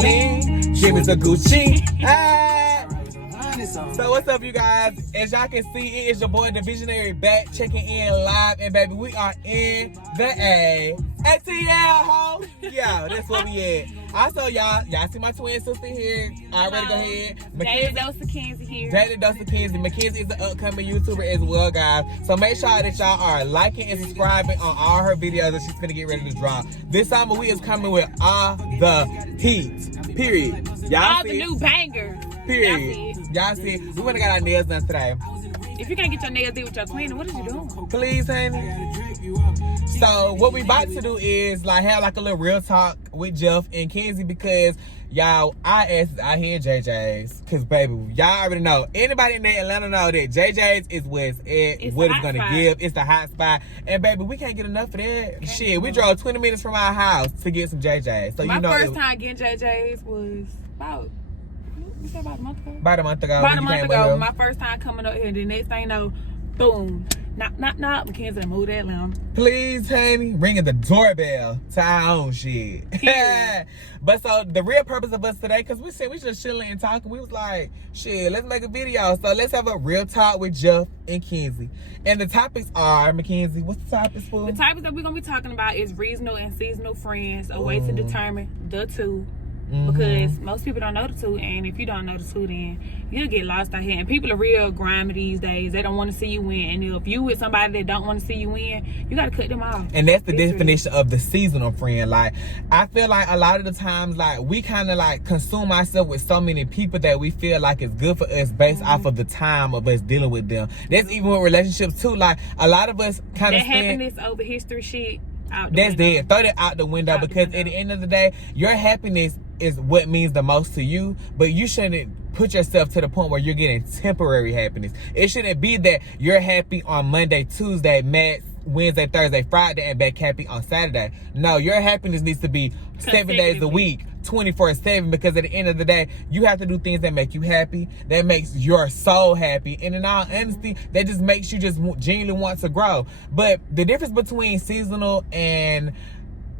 Celine, give me the Gucci. So what's up, you guys? As y'all can see, it is your boy, the Visionary, back checking in live, and baby, we are in the ATL, ho. Yeah, that's where we at. Also, y'all see my twin sister here. All right, go ahead. Daily Dose of Kenzie here. Daily Dose of Kenzie. Mackenzie is an upcoming YouTuber as well, guys. So make sure that y'all are liking and subscribing on all her videos that she's gonna get ready to drop. This summer we is coming with all the heat. Period. Y'all all see the new bangers. Period. Y'all see, we went and got our nails done today. If you can't get your nails done with your queen, what is you doing? Please, honey. So what we about to do is like have like a little real talk with Jeff and Kenzie, because y'all, our asses out here in JJ's. Cause baby, y'all already know. Anybody in Atlanta know that JJ's is what's gonna give. It's the hot spot. And baby, we can't get enough of that. Shit, we drove 20 minutes from our house to get some JJ's. So my first time getting JJ's was about a month ago. About a month ago. My first time coming up here. The next thing you know, boom. Knock. Mackenzie moved that lamb. Please, honey, ringing the doorbell to our own shit. But so the real purpose of us today, because we said we just chilling and talking, we was like, shit, let's make a video. So let's have a real talk with Jeff and Kenzie. And the topics are, Mackenzie, what's the topics for? The topics that we're gonna be talking about is regional and seasonal friends, a way to determine the two. Because most people don't know the two, and if you don't know the two, then you'll get lost out here. And people are real grimy these days. They don't want to see you win. And if you with somebody that don't want to see you win, you got to cut them off. And that's the definition of the seasonal friend. Like, I feel like a lot of the times, like, we kind of like consume ourselves with so many people that we feel like it's good for us based off of the time of us dealing with them. That's even with relationships too. Like, a lot of us kind of happiness over history shit. That's dead. Throw that out the window, because at the end of the day, your happiness is what means the most to you, but you shouldn't put yourself to the point where you're getting temporary happiness. It shouldn't be that you're happy on Monday, Tuesday, max Wednesday, Thursday, Friday, and back happy on Saturday. No, your happiness needs to be 7 days a week, 24/7, because at the end of the day, you have to do things that make you happy, that makes your soul happy, and in all honesty, that just makes you just genuinely want to grow. But the difference between seasonal and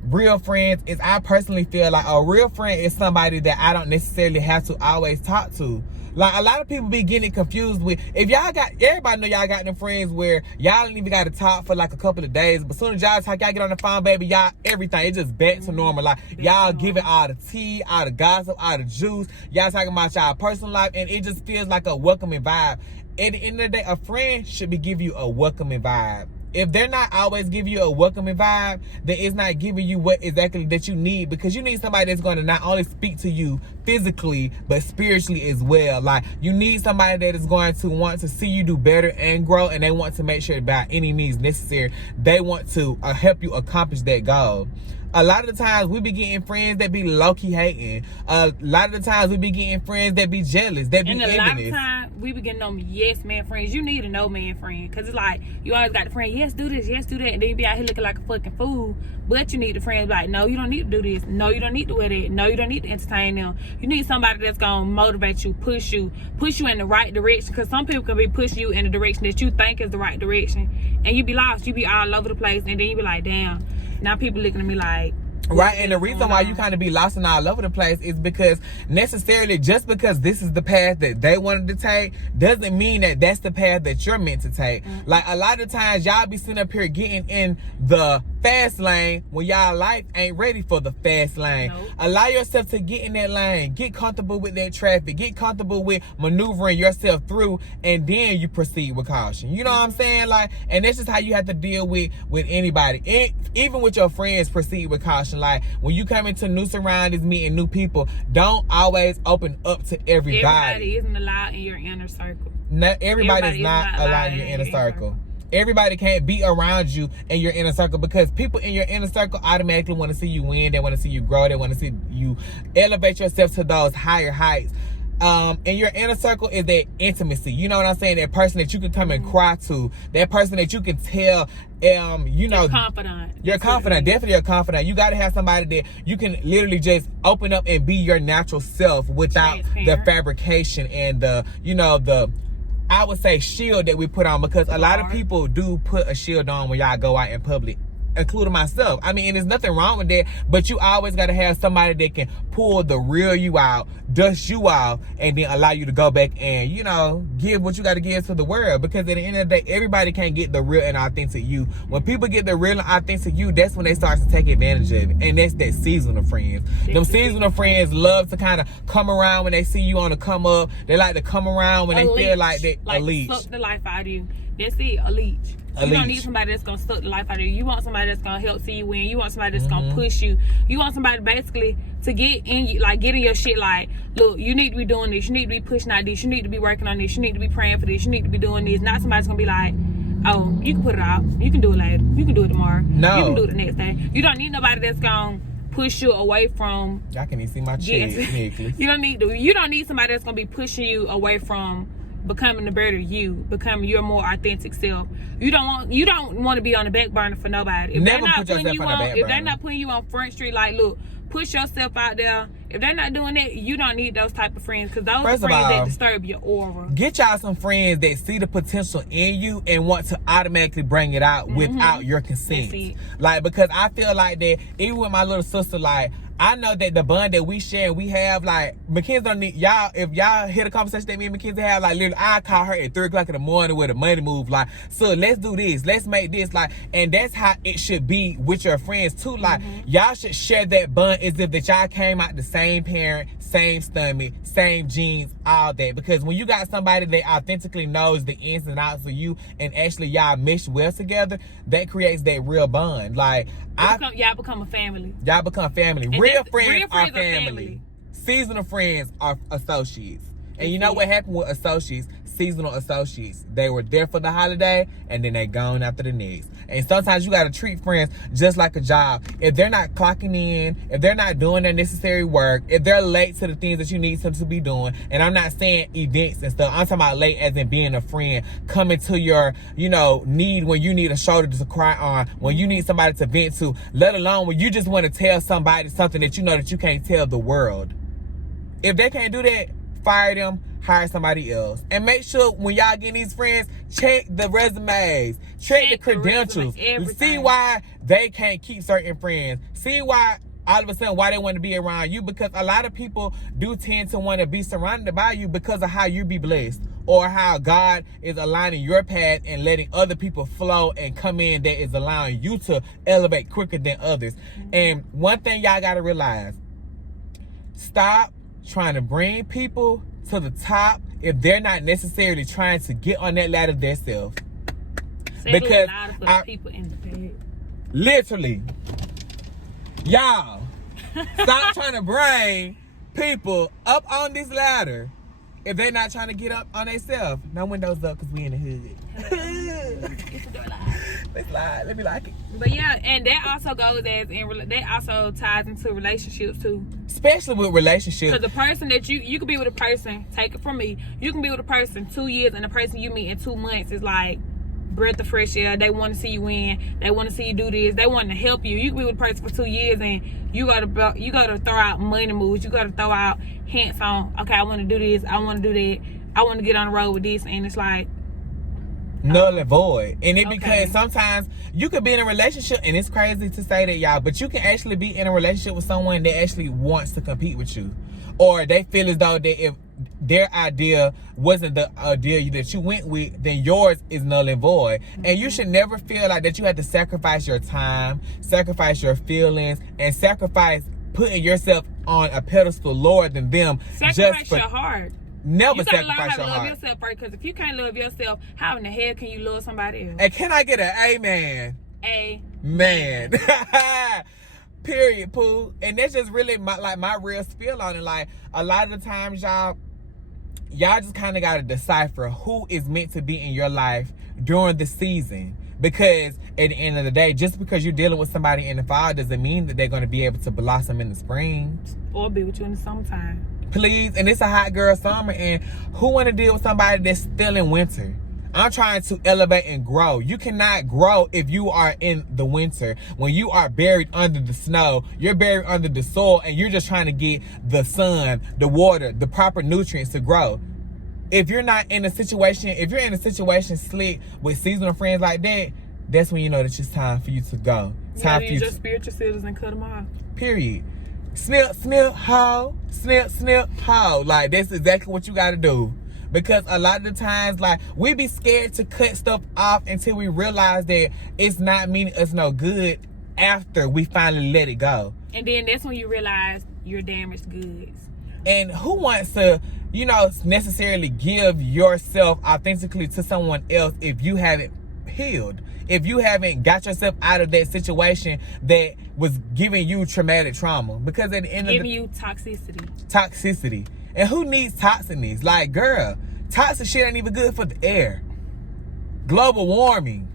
real friends is, I personally feel like a real friend is somebody that I don't necessarily have to always talk to. Like, a lot of people be getting confused with, if y'all got, everybody know y'all got them friends where y'all don't even got to talk for like a couple of days, but as soon as y'all talk, y'all get on the phone, baby, y'all, everything, it's just back to normal. Like, y'all giving all the tea, all the gossip, all the juice, y'all talking about y'all personal life, and it just feels like a welcoming vibe. At the end of the day, a friend should be giving you a welcoming vibe. If they're not always giving you a welcoming vibe, then it's not giving you what exactly that you need, because you need somebody that's going to not only speak to you physically, but spiritually as well. Like, you need somebody that is going to want to see you do better and grow, and they want to make sure by any means necessary, they want to help you accomplish that goal. A lot of the times we be getting friends that be low-key hating. A lot of the times we be getting friends that be jealous, that be envious. And a lot of times we be getting them yes man friends. You need a no man friend, because it's like, you always got the friend, yes, do this, yes, do that, and then you be out here looking like a fucking fool. But you need the friends like, no, you don't need to do this. No, you don't need to wear that. No, you don't need to entertain them. You need somebody that's gonna motivate you, push you in the right direction, because some people can be pushing you in the direction that you think is the right direction, and you be lost. You be all over the place, and then you be like, damn. Now people looking at me like, right, and the reason why you kind of be lost and all over the place is because necessarily just because this is the path that they wanted to take doesn't mean that that's the path that you're meant to take. Like, a lot of times y'all be sitting up here getting in the fast lane when y'all life ain't ready for the fast lane. Nope. Allow yourself to get in that lane, get comfortable with that traffic, get comfortable with maneuvering yourself through, and then you proceed with caution. You know what I'm saying? Like, and that's just how you have to deal with anybody. Even with your friends, proceed with caution. Like, when you come into new surroundings, meeting new people, don't always open up to everybody. Everybody isn't allowed in your inner circle. Everybody is not allowed in your inner circle. Everybody can't be around you in your inner circle, because people in your inner circle automatically want to see you win. They want to see you grow. They want to see you elevate yourself to those higher heights. And your inner circle is that intimacy. You know what I'm saying? That person that you can come and cry to. That person that you can tell, You're confident. You're confident. Definitely you're confident. You got to have somebody that you can literally just open up and be your natural self without the fabrication and the I would say shield that we put on, because a lot of people do put a shield on when y'all go out in public. including myself. I mean, and there's nothing wrong with that, but you always got to have somebody that can pull the real you out, dust you off, and then allow you to go back and, you know, give what you got to give to the world. Because at the end of the day, everybody can't get the real and authentic you. When people get the real and authentic you, that's when they start to take advantage of it. And that's that seasonal friends. Them seasonal friends love to kind of come around when they see you on the come up. They like to come around when they feel like they a leech. Suck the life out of you. That's it, a leech. You don't need somebody that's gonna suck the life out of you. You want somebody that's gonna help see you win. You want somebody that's gonna push you. You want somebody basically to get in you, like get in your shit. Like, look, you need to be doing this. You need to be pushing out this. You need to be working on this. You need to be praying for this. You need to be doing this. Not somebody's gonna be like, oh, you can put it out. You can do it later. You can do it tomorrow. No, you can do it the next day. You don't need nobody that's gonna push you away from. Y'all can even see my chin necklace. You don't need somebody that's gonna be pushing you away from becoming the better you, becoming your more authentic self. You don't want to be on the back burner for nobody. If Never they're not put putting yourself you on the on, back burner. if they're not putting you on Front Street, like, look, push yourself out there. If they're not doing that, you don't need those type of friends, because those are friends that disturb your aura. Get y'all some friends that see the potential in you and want to automatically bring it out without your consent. Like, because I feel like that even with my little sister, like, I know that the bond that we share and we have, like, Mackenzie don't need y'all. If y'all hear the conversation that me and Mackenzie have, like, literally, I call her at 3 o'clock in the morning with a money move, like, so let's do this, let's make this, like, and that's how it should be with your friends too. Like, y'all should share that bond as if that y'all came out the same parent, same stomach, same genes, all that. Because when you got somebody that authentically knows the ins and outs of you, and actually y'all mesh well together, that creates that real bond. Like, y'all become a family. Y'all become family. Real friends are are family. Seasonal friends are associates. And you know what happened with associates? Seasonal associates. They were there for the holiday and then they gone after the next. And sometimes you gotta treat friends just like a job. If they're not clocking in, if they're not doing their necessary work, if they're late to the things that you need them to be doing, and I'm not saying events and stuff, I'm talking about late as in being a friend, coming to your, you know, need when you need a shoulder to cry on, when you need somebody to vent to, let alone when you just want to tell somebody something that you know that you can't tell the world. If they can't do that, fire them, hire somebody else. And make sure when y'all get these friends, check the resumes, check the credentials. See why they can't keep certain friends. See why all of a sudden why they want to be around you, because a lot of people do tend to want to be surrounded by you because of how you be blessed, or how God is aligning your path and letting other people flow and come in that is allowing you to elevate quicker than others. And one thing y'all got to realize, stop trying to bring people to the top if they're not necessarily trying to get on that ladder themselves. Because people in the bed. Literally, y'all, stop trying to bring people up on this ladder if they're not trying to get up on themselves. No windows up because we in the hood. Get the door locked. Let's slide. Let me like it. But yeah, and that also goes that also ties into relationships too. Especially with relationships. Because the person that you could be with a person, take it from me, you can be with a person 2 years, and the person you meet in 2 months is like breath of fresh air. They want to see you win. They want to see you do this. They want to help you. You can be with a person for 2 years and you gotta throw out money moves. You gotta throw out hints on, okay, I want to do this. I want to do that. I want to get on the road with this. And it's like null and void. And it because sometimes you could be in a relationship, and it's crazy to say that, y'all, but you can actually be in a relationship with someone that actually wants to compete with you, or they feel as though that if their idea wasn't the idea that you went with, then yours is null and void. And you should never feel like that you have to sacrifice your time, sacrifice your feelings, and sacrifice putting yourself on a pedestal lower than them. Sacrifice your heart. Never you gotta sacrifice learn how to your love heart. yourself first, because if you can't love yourself, how in the hell can you love somebody else? And can I get an amen? Man. Period, Pooh. And that's just really my real spiel on it. Like, a lot of the times, y'all just kind of got to decipher who is meant to be in your life during the season. Because at the end of the day, just because you're dealing with somebody in the fall doesn't mean that they're going to be able to blossom in the spring. Or be with you in the summertime. Please. And it's a hot girl summer. And who want to deal with somebody that's still in winter? I'm trying to elevate and grow. You cannot grow if you are in the winter. When you are buried under the snow, you're buried under the soil, and you're just trying to get the sun, the water, the proper nutrients to grow. If you're not in a situation, if you're in a situation slick with seasonal friends like that, that's when you know that it's time for you to go. Time for use you your spiritual scissors and cut them off. period. Snip, snip, hoe. Snip, snip, hoe. Like, that's exactly what you got to do. Because a lot of the times, like, we be scared to cut stuff off until we realize that it's not meaning us no good after we finally let it go. And then that's when you realize you're damaged goods. And who wants to, you know, necessarily give yourself authentically to someone else if you haven't healed? If you haven't got yourself out of that situation that was giving you traumatic trauma? Because at the end Giving of you toxicity. toxicity. And who needs toxicness? Like, girl, toxic shit ain't even good for the air. Global warming.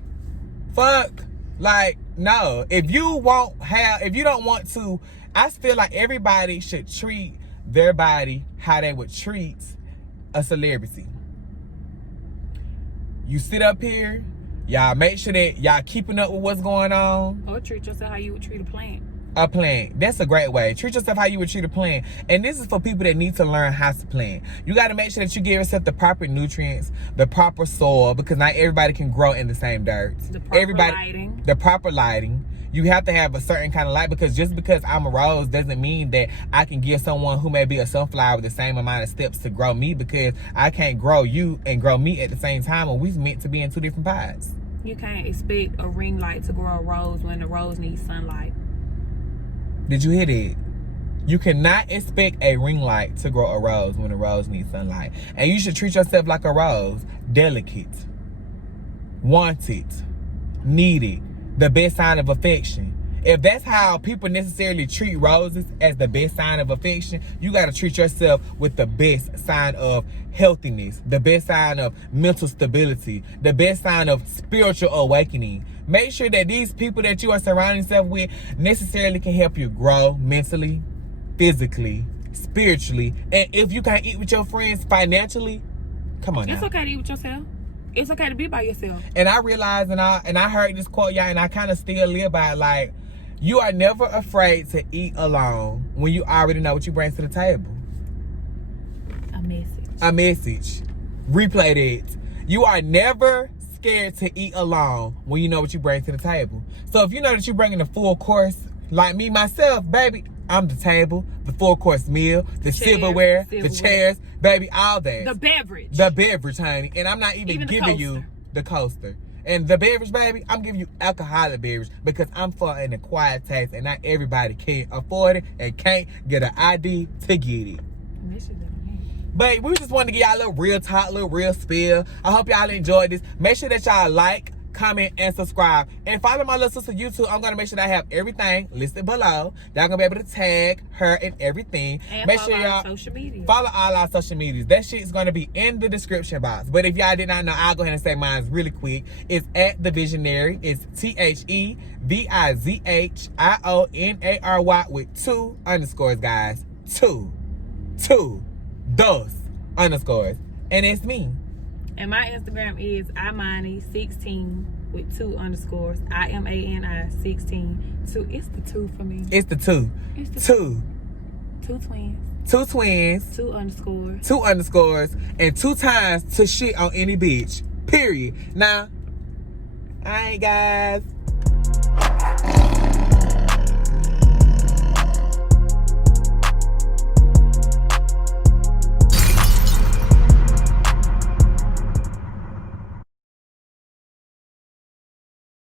Fuck. Like, no. If you don't want to, I feel like everybody should treat their body how they would treat a celebrity. You sit up here, y'all make sure that y'all keeping up with what's going on. Or treat yourself how you would treat a plant. A plant. That's a great way. Treat yourself how you would treat a plant. And this is for people that need to learn how to plant. You got to make sure that you give yourself the proper nutrients, the proper soil, because not everybody can grow in the same dirt. The proper lighting. The proper lighting. You have to have a certain kind of light, because just because I'm a rose doesn't mean that I can give someone who may be a sunflower the same amount of steps to grow me, because I can't grow you and grow me at the same time when we're meant to be in two different pots. You can't expect a ring light to grow a rose when the rose needs sunlight. Did you hear that? You cannot expect a ring light to grow a rose when a rose needs sunlight. And you should treat yourself like a rose. Delicate. Wanted. Needed. The best sign of affection. If that's how people necessarily treat roses, as the best sign of affection, you got to treat yourself with the best sign of healthiness, the best sign of mental stability, the best sign of spiritual awakening. Make sure that these people that you are surrounding yourself with necessarily can help you grow mentally, physically, spiritually. And if you can't eat with your friends financially, come on now. It's okay to eat with yourself. It's okay to be by yourself. And I realized, and I heard this quote, y'all, and I kind of still live by it, like, you are never afraid to eat alone when you already know what you bring to the table. A message. A message. Replay that. You are never scared to eat alone when you know what you bring to the table. So if you know that you're bringing a full course, like me, myself, baby, I'm the table, the full course meal, the silverware, the chairs, baby, all that. The beverage. The beverage, honey. And I'm not even giving you the coaster. And the beverage, baby, I'm giving you alcoholic beverage, because I'm for an acquired taste, and not everybody can afford it and can't get an ID to get it. But we just wanted to give y'all a little real talk, a little real spill. I hope y'all enjoyed this. Make sure that y'all like, comment, and subscribe. And follow my little sister YouTube. I'm going to make sure that I have everything listed below. Y'all going to be able to tag her and everything. And make follow sure y'all social media. Follow all our social medias. That shit is going to be in the description box. But if y'all did not know, I'll go ahead and say mine really quick. It's at The Vizhionary. It's TheVizhionary with 2 underscores, guys. 2 dos underscores. And it's me. And my Instagram is Imani16 with 2 underscores. IMANI16. 2. It's the 2 for me. It's the 2. It's the 2. 2 twins. 2 twins. 2 underscores. 2 underscores. And 2 times to shit on any bitch. Period. Now, alright, guys.